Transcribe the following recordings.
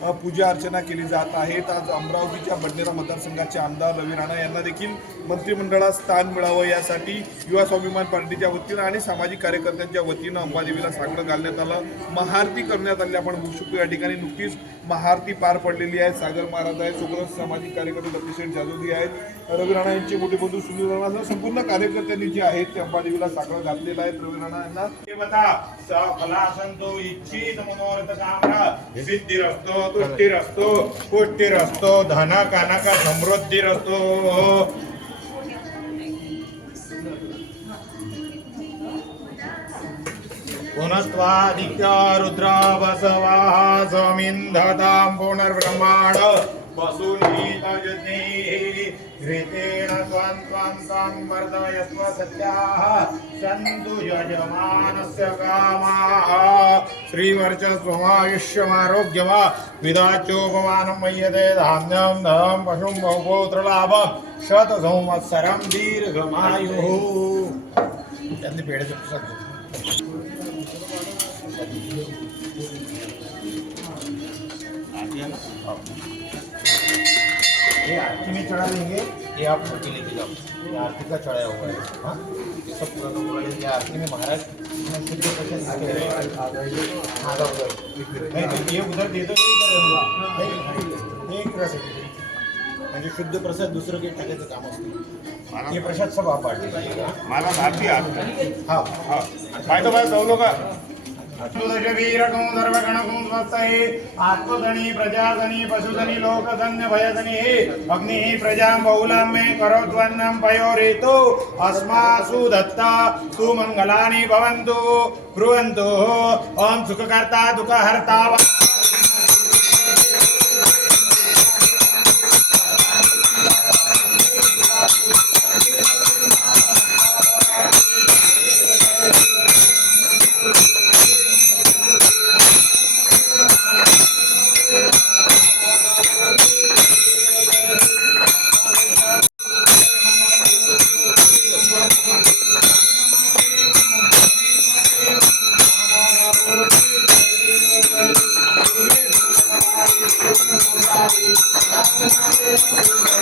पूजा अर्चना केली जात आहेत. आज अमरावतीच्या बडनेरा मतदारसंघाचे आमदार रवी राणा यांना देखील मंत्रिमंडळात स्थान मिळावं यासाठी युवा स्वाभिमान पार्टीच्या वतीनं आणि सामाजिक कार्यकर्त्यांच्या वतीनं अंबादेवीला साकडं घालण्यात आलं. महाआरती करण्यात आली आपण बघू शकतो. या ठिकाणी नुकतीच महाआरती पार पडलेली आहे. सागर महाराज आहेत. सोबतच सामाजिक कार्यकर्ते दत्तशेठ जाधवजी आहेत. रवी राणा यांचे मोठे बंधू सुनील राणा संपूर्ण कार्यकर्त्यांनी जे आहेत ते अंबादेवीला साकडं घातलेलं आहे. रवी राणा यांना. देवता संतो इच्छित मनोरथ कामना सिद्धिरस्तो संतुष्टीर असतो पुष्टीर असतो धना कानाका समृद्धीर असतो पुनस्त्वादित्य रुद्र बसवाः समिन्धतां पुनर्ब्रह्माण बसून घृतेन त्वां त्वां त्वां वर्धयस्व सत्याः। सन्तु यजमानस्य कामाः। श्रीवर्चस्वमायुष्यमारोग्यमा। विदाच्योपमानं मय्यते धान्यं धनं पशुं बहुपुत्रलाभं। शतसंवत्सरं दीर्घमायुः। त्यांनी पेढ्याचे प्रसाद घेतले. ये आरती में चढ़ा देंगे. ये आप आरती लेके जाओ ये आरती का चढ़ाया हुआ है? हाँ ये सब पूरा का पूरा लेके आरती में महाराज। हाँ। नहीं ये उधर दे दो ये एक प्रसाद म्हणजे शुद्ध प्रसाद दुसरं काही टाकायचं काम असतं. हे प्रसाद सब आप वाटले मला भारती आहात हा. हा. फायदा फायदा जाऊ नका. అష్టుదశ వీరకం సర్వగణకం స్వస్థై ఆత్మధని ప్రజాధని పశుధని లోకధన్య భయధని అగ్ని ప్రజాం బహుళాం మే కరోద్వన్నం పయోరేతు అస్మాసు దత్త సుమంగళాని భవంతు బ్రువంతు ఓం సుఖకర్త దుఃఖహర్త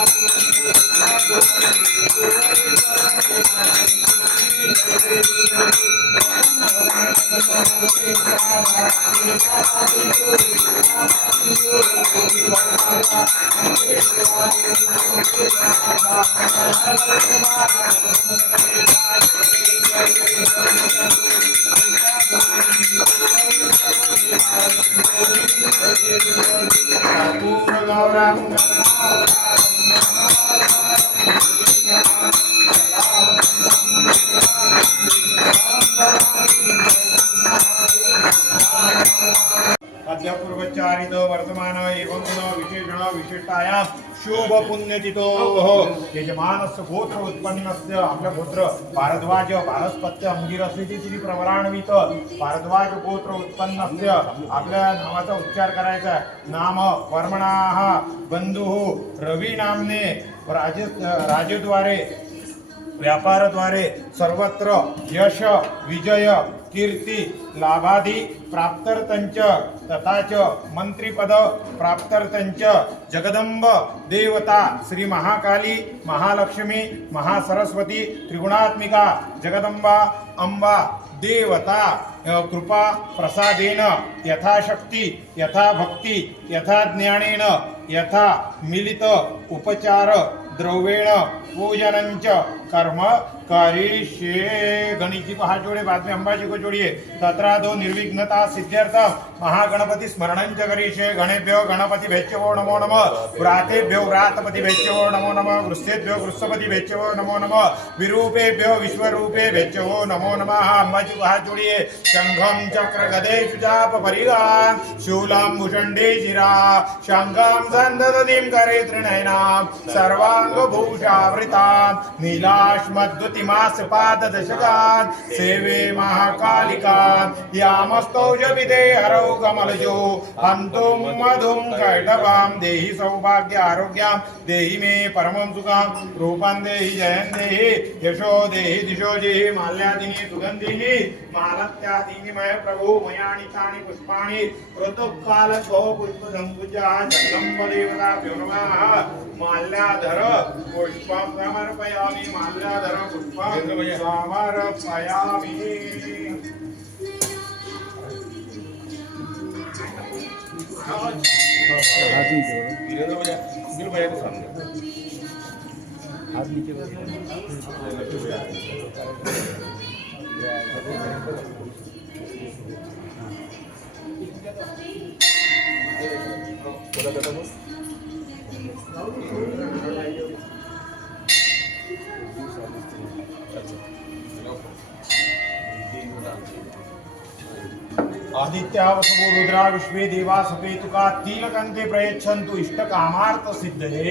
दुःखहर्ता वा उपचारित वर्तमान एवं विशेषण विशिष्टाया शुभ पुण्यतितो यजमानस्य गोत्र उत्पन्नस्य आपल्या गोत्र भारद्वाज भारस्पत्य अंगिरस्यति श्री प्रवराणवित भारद्वाज गोत्र उत्पन्नस्य आपल्या नावाचा उच्चार करायचा नाम वर्मणाः बंधुः रवी नामने राजे राजेद्वारे व्यापारद्वारे सर्वत्र यश विजय कीर्ती लाभाधी प्राप्तर्तंच तथाच मंत्रीपद प्राप्तर्तंच जगदंब देवता श्री महाकाली महालक्ष्मी महासरस्वती त्रिगुणात्मिका जगदंबा अंबा देवता कृपा प्रसादेन यथाशक्ती यथा भक्ती यथा ज्ञानेन यथा मिलित उपचार द्रव्येण पूजनंच कर्म करिष्ये गणिती पहाटोडे बातमी अंबाजी कोचोडी तत्रादो निर्विघ्नता सिद्ध्यर्थ महागणपती स्मरणंच करिष्ये गणेभ्यो गणपती भेच्यवो नमो नम व्रातेभ्यो व्रातपती भेच्यवो नमो नम गृस्तेभ्यो गृस्सपती भेच्यवो नमो नम विरूपेभ्यो विश्वरूपे भेच्यवो नमो नमः अंबाजी पहाटोडी शंखं चक्र गदेषु चाप परिगान् शूलं भूषण्डे शिरा शङ्खं सन्ददतीं करे त्रिनयनां सर्वाङ्गभूषावृतां नीलाश्मद्युतिमास पाददशकान् सेवे महाकालिकान् यामस्तौषविदे हरौ कमलजो हन्तुं मधुं कैटवां देहि सौभाग्य आरोग्यां देहि मे परमं सुखां रूपं देहि जयं देहि यशो देहि दिशो देहि माल्यादिनी सुगन्धिः मालत्यादीनि मय प्रभो मयानि चानि पुष्पाणि ऋतुकालको पुष्पसम्भुजा जगदम्बदेवताभ्यो नमः। माल्याधर पुष्पं समर्पयामि, माल्याधर पुष्पं समर्पयामि। भैया बोल आदित्या रुद्रा विश्वे देवा सपेतुका तिलकन्ते प्रयच्छन्तु इष्टकामार्थसिद्धये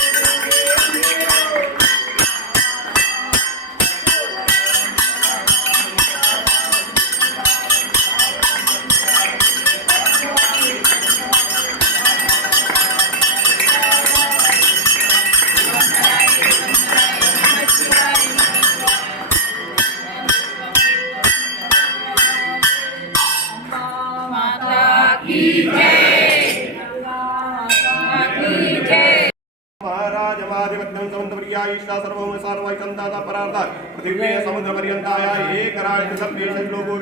सर्वैकन्ताता परार्था पृथिव्ये समुद्रपर्यन्ताय एकराजसभ्ये लोको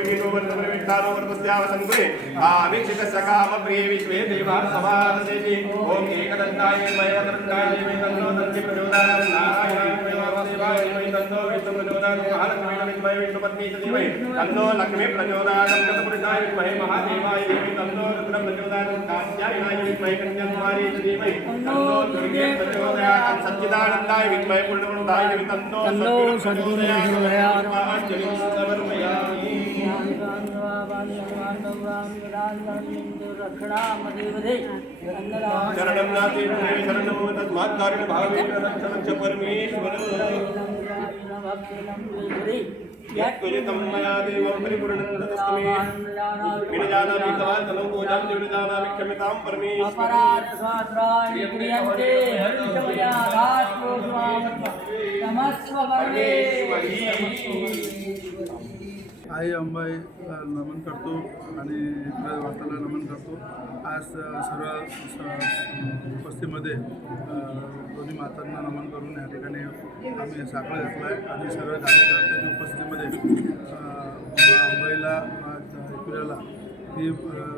वर्तस्याव सङ्कुले आवीक्षितस्य कामप्रिये विश्वे देवा समादशेषि ॐ एकदन्ताय मयदन्ताय मे तन्नो दन्ति प्रचोदयात्. नारायणाय मे तन्नो विष्णु प्रचोदयात्. महालक्ष्मी विद्महे विष्णुपत्नी च धीमहि. तन्नो लक्ष्मी प्रचोदयात्. गतपुरुषाय विद्महे महादेवाय धीमहि. तन्नो रुद्र प्रचोदयात्. कात्यायनाय विद्महे कन्याकुमारी च धीमहि. तन्नो दुर्गे प्रचोदयात्. सच्चिदानन्दाय विद्महे पूर्णगुणदाय। अंजलिं शरणं नास्ति शरणं तस्मात् भावेन रक्षणं च यत्त्वजितं मया देवं परिपूर्णं ततस्तमे विनजानामि कवान्तलं पूजां विनजानामि क्षम्यतां आई अंबाई नमन करतो आणि इकडे नमन करतो. आज सर्व स- उपस्थितीमध्ये दोन्ही मातांना नमन करून या ठिकाणी आम्ही साखळ घातला आहे आणि सर्व कार्यकर्त्यांच्या उपस्थितीमध्ये अंबाईला ऐकूयाला की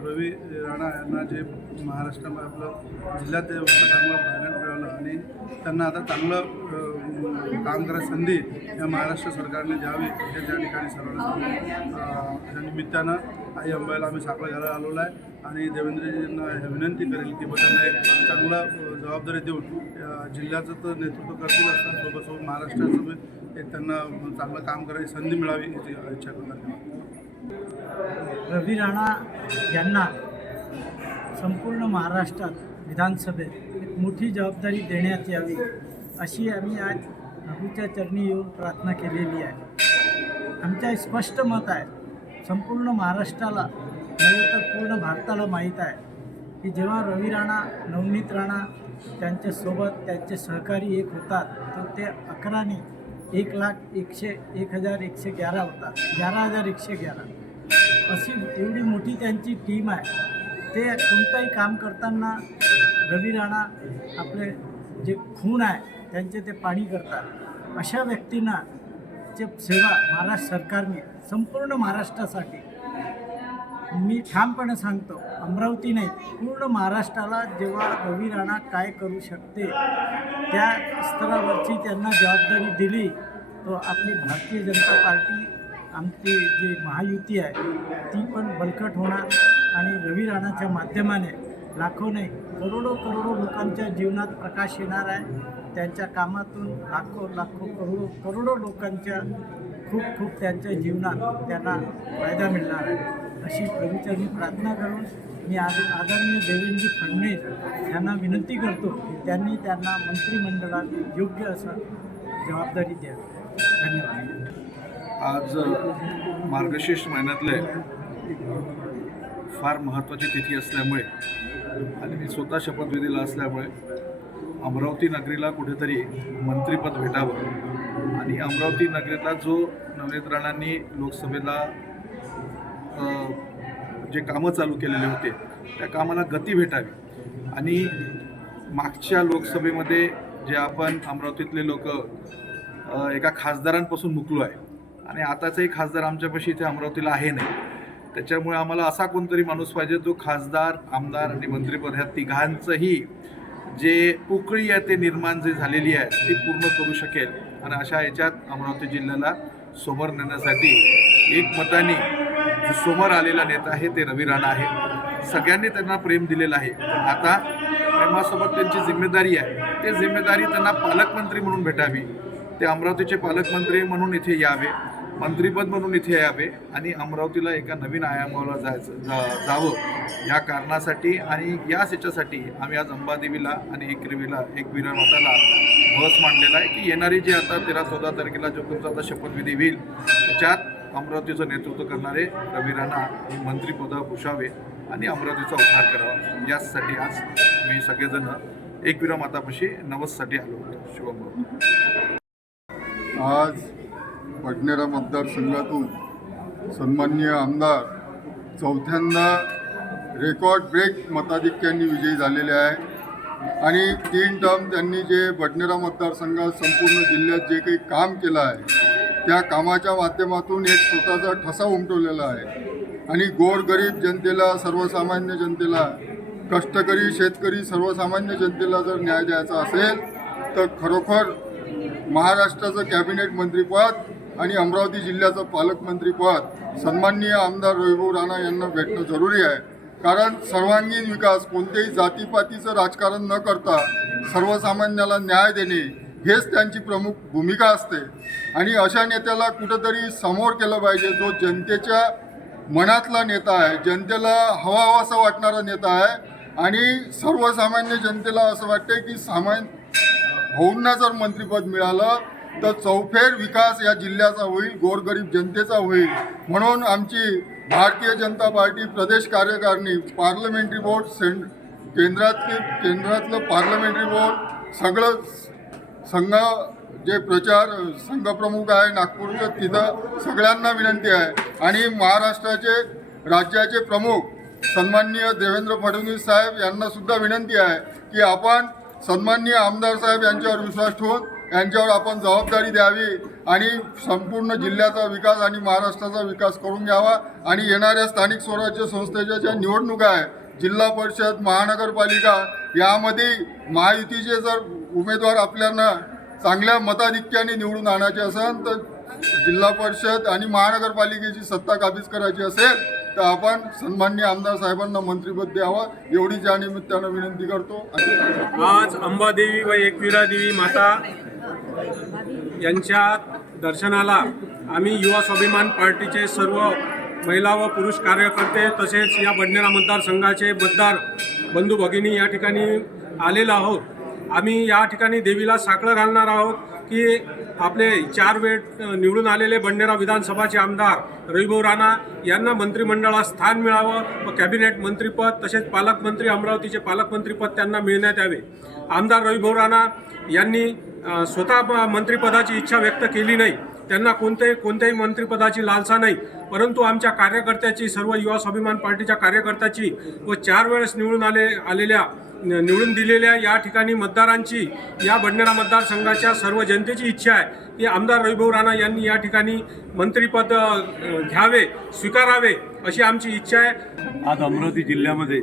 रवी राणा यांना जे महाराष्ट्रामध्ये आपलं जिल्ह्यात ते चांगलं पाहण्यात मिळालं आणि त्यांना आता चांगलं काम करायची संधी या महाराष्ट्र सरकारने द्यावी हे त्या ठिकाणी सर्वांना सांगू. निमित्तानं आई अंबाईला आम्ही साखर घ्यायला आलेलो आहे आणि देवेंद्रजींना विनंती करेल की त्यांना एक चांगला जबाबदारी देऊन या जिल्ह्याचं तर नेतृत्व करतील असतात सोबतसोबत महाराष्ट्राचं एक त्यांना चांगलं काम करायची संधी मिळावी याची इच्छा करतात रवी राणा यांना संपूर्ण महाराष्ट्रात विधानसभेत एक मोठी जबाबदारी देण्यात यावी अशी आम्ही आज प्रभूच्या चरणी येऊन प्रार्थना केलेली आहे. आमच्या स्पष्ट मत आहे संपूर्ण महाराष्ट्राला नव्हे तर पूर्ण भारताला माहीत आहे की जेव्हा रवी राणा नवनीत राणा त्यांच्यासोबत त्यांचे सहकारी एक होतात तर ते अकराने एक लाख एकशे एक हजार एकशे ग्यारा होतात. ग्यारा हजार एकशे ग्यारा. अशी एवढी मोठी त्यांची टीम आहे. ते कोणतंही काम करताना रवी राणा आपले जे खून आहे त्यांचे ते पाणी करतात. अशा व्यक्तींना जे सेवा महाराष्ट्र सरकारने संपूर्ण महाराष्ट्रासाठी. मी ठामपणे सांगतो अमरावती नाही पूर्ण महाराष्ट्राला जेव्हा रवी राणा काय करू शकते त्या स्तरावरची त्यांना जबाबदारी दिली तो आपली भारतीय जनता पार्टी आमची जी महायुती आहे ती पण बळकट होणार आणि रवी राणाच्या माध्यमाने लाखो नाही करोडो करोडो लोकांच्या जीवनात प्रकाश येणार आहे. त्यांच्या कामातून लाखो लाखो करोडो करोडो लोकांच्या खूप खूप त्यांच्या जीवनात त्यांना फायदा मिळणार आहे. अशी प्रभूचरणी प्रार्थना करून मी आज आदरणीय देवेंद्र फडणवीस यांना विनंती करतो की त्यांनी त्यांना मंत्रिमंडळात योग्य असं जबाबदारी द्या धन्यवाद. आज मार्गशीर्ष महिन्यातले फार महत्त्वाची तिथी असल्यामुळे आणि मी स्वतः शपथविधीला असल्यामुळे अमरावती नगरीला कुठेतरी मंत्रिपद भेटावं. आणि अमरावती नगरीला जो नवनीत राणांनी लोकसभेला जे कामं चालू केलेले होते त्या कामाला गती भेटावी. आणि मागच्या लोकसभेमध्ये जे आपण अमरावतीतले लोक एका खासदारांपासून मुकलो आहे आणि आताचाही खासदार आमच्यापाशी इथे अमरावतीला आहे नाही. त्याच्यामुळे आम्हाला असा कोणतरी माणूस पाहिजे जो खासदार आमदार आणि मंत्रिपद ह्या तिघांचंही जे पोकळी आहे ते निर्माण जे झालेली आहे ती पूर्ण करू शकेल. आणि अशा याच्यात अमरावती जिल्ह्याला समोर नेण्यासाठी एक मताने जो समोर आलेला नेता आहे ते रवी राणा आहे. सगळ्यांनी त्यांना प्रेम दिलेलं आहे. पण आता प्रेमासोबत त्यांची जिम्मेदारी आहे. ते जिम्मेदारी त्यांना पालकमंत्री म्हणून भेटावी. ते अमरावतीचे पालकमंत्री म्हणून इथे यावे. मंत्रीपद म्हणून इथे यावे आणि अमरावतीला एका नवीन आयामाला जायचं जा जावं या कारणासाठी आणि याच याच्यासाठी आम्ही आज अंबादेवीला आणि एकरेवीला एक माताला बस मांडलेला आहे की येणारी जी आता तेरा चौदा तारखेला जो तुमचा आता शपथविधी होईल त्याच्यात अमरावतीचं नेतृत्व करणारे रवी राणा हे मंत्रिपद भूषावे आणि अमरावतीचा उद्धार करावा. याचसाठी आज मी सगळेजण एकविरा मातापाशी नवससाठी आलो होतो. शुभम आज पटनेरा मतदारसंघातून सन्माननीय आमदार चौथ्यांदा रेकॉर्ड ब्रेक मताधिक्यांनी विजयी झालेले आहे. आणि तीन टर्म त्यांनी जे बडनेरा मतदारसंघात संपूर्ण जिल्ह्यात जे काही काम केलं आहे त्या कामाच्या माध्यमातून एक स्वतःचा ठसा उमटवलेला आहे. आणि गोरगरीब जनतेला सर्वसामान्य जनतेला कष्टकरी शेतकरी सर्वसामान्य जनतेला जर न्याय द्यायचा असेल तर खरोखर महाराष्ट्राचं कॅबिनेट मंत्रिपद आणि अमरावती जिल्ह्याचं पालकमंत्रीपद सन्माननीय आमदार वैभव राणा यांना भेटणं जरुरी आहे. कारण सर्वांगीण विकास कोणत्याही जातीपातीचं राजकारण न करता सर्वसामान्याला न्याय देणे हेच त्यांची प्रमुख भूमिका असते. आणि अशा नेत्याला कुठंतरी समोर केलं पाहिजे जो जनतेच्या मनातला नेता आहे जनतेला हवा हवासा वाटणारा नेता आहे. आणि सर्वसामान्य जनतेला असं वाटते की सामान्य भाऊंना जर मंत्रिपद मिळालं तर चौफेर विकास या जिल्ह्याचा होईल गोरगरीब जनतेचा होईल. म्हणून आमची भारतीय जनता पार्टी प्रदेश कार्यकारिणी पार्लमेंटरी बोर्ड सेंट केंद्रातले केंद्रातलं पार्लमेंटरी बोर्ड सगळं संघ जे प्रचार संघप्रमुख आहे नागपूरचं तिथं सगळ्यांना विनंती आहे. आणि महाराष्ट्राचे राज्याचे प्रमुख सन्माननीय देवेंद्र फडणवीस साहेब यांना सुद्धा विनंती आहे की आपण सन्माननीय आमदार साहेब यांच्यावर विश्वास ठेवून यांच्यावर आपण जबाबदारी द्यावी आणि संपूर्ण जिल्ह्याचा विकास आणि महाराष्ट्राचा विकास करून घ्यावा. आणि येणाऱ्या स्थानिक स्वराज्य संस्थेच्या ज्या निवडणुका आहे जिल्हा परिषद महानगरपालिका यामध्ये महायुतीचे जर उमेदवार आपल्याला चांगल्या मताधिक्याने निवडून आणायचे असेल तर जिल्हा परिषद आणि महानगरपालिकेची सत्ता काबीज करायची असेल तर आपण सन्मान्य आमदार साहेबांना मंत्रीपद द्यावं एवढीच या निमित्तानं विनंती करतो. आज अंबादेवी व एकवीरा देवी माता यांच्या दर्शनाला आम्ही युवा स्वाभिमान पार्टीचे सर्व महिला व पुरुष कार्यकर्ते तसेच या बडनेरा मतदारसंघाचे मतदार बंधू भगिनी या ठिकाणी आलेलो आहोत. आम्ही या ठिकाणी देवीला साखळं घालणार आहोत. की आपले चार वेळ निवडून आलेले बंडेरा विधानसभाचे आमदार रविभाऊ राणा यांना मंत्रिमंडळात स्थान मिळावं व कॅबिनेट मंत्रीपद तसेच पालकमंत्री अमरावतीचे पालकमंत्रीपद त्यांना मिळण्यात यावे. आमदार रविभाऊ राणा यांनी स्वतः प- मंत्रिपदाची इच्छा व्यक्त केली नाही. त्यांना कोणत्याही कोणत्याही मंत्रिपदाची लालसा नाही. परंतु आमच्या कार्यकर्त्याची सर्व युवा स्वाभिमान पार्टीच्या कार्यकर्त्याची व चार वेळेस निवडून आले आलेल्या निवडून दिलेल्या या ठिकाणी मतदारांची या बडनेरा मतदारसंघाच्या सर्व जनतेची इच्छा आहे की आमदार रविभाऊ राणा यांनी या ठिकाणी मंत्रिपद घ्यावे स्वीकारावे अशी आमची इच्छा आहे. आज अमरावती जिल्ह्यामध्ये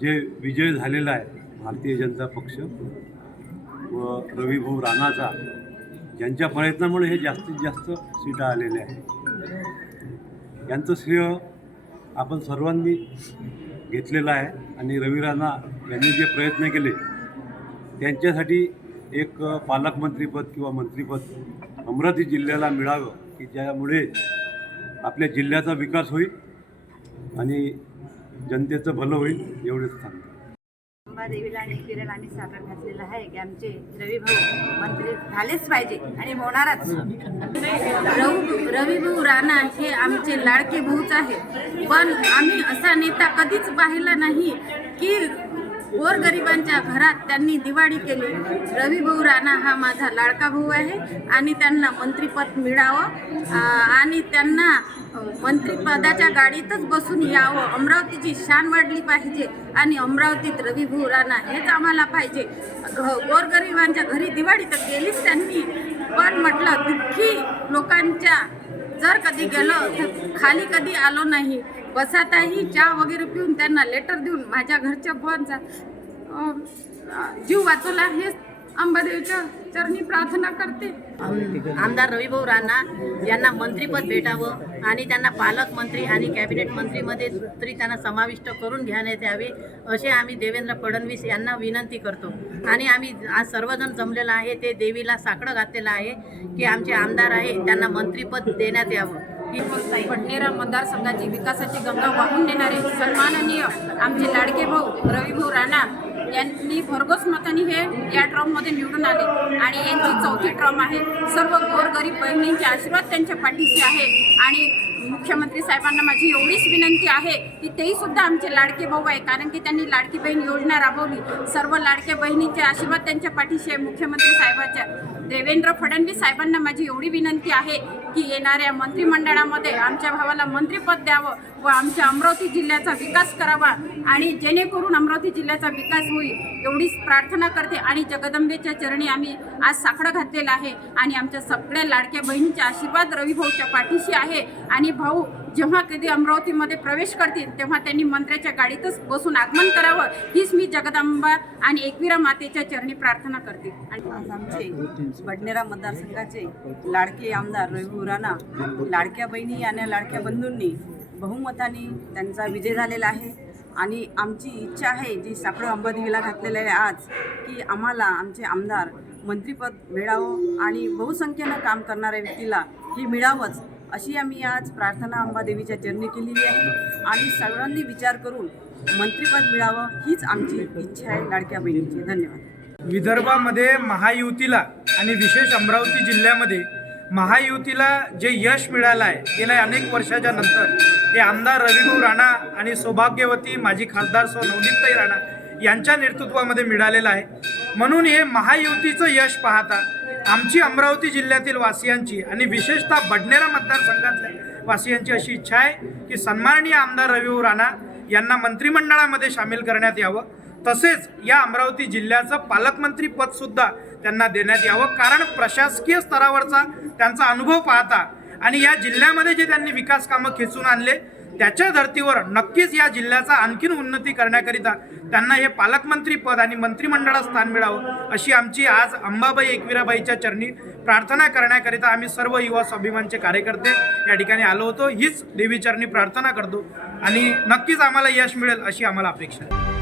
जे विजय झालेला आहे भारतीय जनता पक्ष व रविभाऊ राणाचा यांच्या प्रयत्नामुळे हे जास्तीत जास्त सीटा आलेल्या आहेत यांचं श्रेय आपण सर्वांनी घेतलेला आहे आणि रवी राणा यांनी जे प्रयत्न केले त्यांच्यासाठी एक पालकमंत्रीपद किंवा मंत्रीपद अमरावती जिल्ह्याला मिळावं की ज्यामुळे आपल्या जिल्ह्याचा विकास होईल आणि जनतेचं भलं होईल एवढेच सांगतो. अंबादेवीला आणि एकविराला आम्ही साखर घातलेला आहे की आमचे रवी भाऊ मंत्री झालेच पाहिजे आणि होणारच. रवी रविभाऊ राणा हे आमचे लाडके भाऊच आहेत. पण आम्ही असा नेता कधीच पाहिला नाही की गोरगरिबांच्या घरात त्यांनी दिवाळी केली. रविभाऊ राणा हा माझा लाडका भाऊ आहे आणि त्यांना मंत्रिपद मिळावं आणि त्यांना मंत्रीपदाच्या मंत्रिपदाच्या गाडीतच बसून यावं. अमरावतीची शान वाढली पाहिजे आणि अमरावतीत रवीभाऊ राणा हेच आम्हाला पाहिजे. घ- गोरगरिबांच्या घरी दिवाळी तर गेलीच त्यांनी. पण म्हटलं दुःखी लोकांच्या जर कधी गेलो तर खाली कधी आलो नाही बसातही चहा वगैरे पिऊन त्यांना लेटर देऊन माझ्या घरच्या बुवांचा जीव वाचवला. हेच अंबादेवीच्या चरणी प्रार्थना करते. आमदार रविभाऊ राणा यांना मंत्रीपद भेटावं. आणि त्यांना पालकमंत्री आणि कॅबिनेट मंत्रीमध्ये तरी त्यांना समाविष्ट करून घेण्यात यावे असे आम्ही देवेंद्र फडणवीस यांना विनंती करतो. आणि आम्ही आज सर्वजण जमलेलं आहे ते देवीला साकडं घातलेलं आहे की आमचे आमदार आहे त्यांना मंत्रीपद देण्यात यावं. ही मतदारसंघाची विकासाची गंगा वाहून नेणारे सन्माननीय आमचे लाडके भाऊ रविभाऊ राणा यांनी भरघोस मताने हे या ट्रममध्ये निवडून आले. आणि यांची चौथी ट्रम आहे सर्व गोरगरीब बहिणींचे आशीर्वाद त्यांच्या पाठीशी आहे. आणि मुख्यमंत्री साहेबांना माझी एवढीच विनंती आहे की तेही सुद्धा आमचे लाडके भाऊ आहे कारण की त्यांनी लाडकी बहीण योजना राबवली. सर्व लाडक्या बहिणींचे आशीर्वाद त्यांच्या पाठीशी आहे मुख्यमंत्री साहेबाच्या. देवेंद्र फडणवीस साहेबांना माझी एवढी विनंती आहे की येणाऱ्या मंत्रिमंडळामध्ये आमच्या भावाला मंत्रिपद द्यावं व आमच्या अमरावती जिल्ह्याचा विकास करावा आणि जेणेकरून अमरावती जिल्ह्याचा विकास होईल एवढीच प्रार्थना करते आणि जगदंबेच्या चरणी आम्ही आज साकडं घातलेलं आहे आणि आमच्या सगळ्या लाडक्या बहिणीचे आशीर्वाद रविभाऊच्या पाठीशी आहे. आणि भाऊ जेव्हा कधी अमरावतीमध्ये प्रवेश करतील तेव्हा त्यांनी मंत्र्याच्या गाडीतच बसून आगमन करावं हीच मी जगदंबा आणि एकविरा मातेच्या चरणी प्रार्थना करते. आणि आज आमचे बडनेरा मतदारसंघाचे लाडके आमदार रवी राणा लाडक्या बहिणी आणि लाडक्या बंधूंनी बहुमताने त्यांचा विजय झालेला आहे. आणि आमची इच्छा आहे जी साकडं अंबादेवीला घातलेलं आहे आज की आम्हाला आमचे आमदार मंत्रिपद मिळावं आणि बहुसंख्येनं काम करणाऱ्या व्यक्तीला हे मिळावंच. अशी आम्ही आज प्रार्थना अंबादेवीच्या चरणी केलेली आहे. आणि सर्वांनी विचार करून मंत्रिपद मिळावं हीच आमची इच्छा आहे. लाडक्या बहिणीची. धन्यवाद. विदर्भामध्ये महायुतीला आणि विशेष अमरावती जिल्ह्यामध्ये महायुतीला जे यश मिळालं आहे गेल्या अनेक वर्षाच्या नंतर हे आमदार रविभाऊ राणा आणि सौभाग्यवती माजी खासदार सौ नवनीतताई राणा यांच्या नेतृत्वामध्ये मिळालेलं आहे. म्हणून हे महायुतीचं यश पाहता आमची अमरावती जिल्ह्यातील वासियांची आणि विशेषतः बडनेरा मतदारसंघातल्या वासियांची अशी इच्छा आहे की सन्माननीय आमदार रवी राणा यांना मंत्रिमंडळामध्ये सामील करण्यात यावं. तसेच या अमरावती जिल्ह्याचं पालकमंत्री पदसुद्धा त्यांना देण्यात यावं. कारण प्रशासकीय स्तरावरचा त्यांचा अनुभव पाहता आणि या जिल्ह्यामध्ये जे त्यांनी विकास कामं खेचून आणले त्याच्या धर्तीवर नक्कीच या जिल्ह्याचा आणखीन उन्नती करण्याकरिता त्यांना हे पालकमंत्री पद आणि मंत्रिमंडळात स्थान मिळावं अशी आमची आज अंबाबाई एकविराबाईच्या चरणी प्रार्थना करण्याकरिता आम्ही सर्व युवा स्वाभिमानचे कार्यकर्ते या ठिकाणी आलो होतो. हीच देवीचरणी प्रार्थना करतो आणि नक्कीच आम्हाला यश मिळेल अशी आम्हाला अपेक्षा आहे.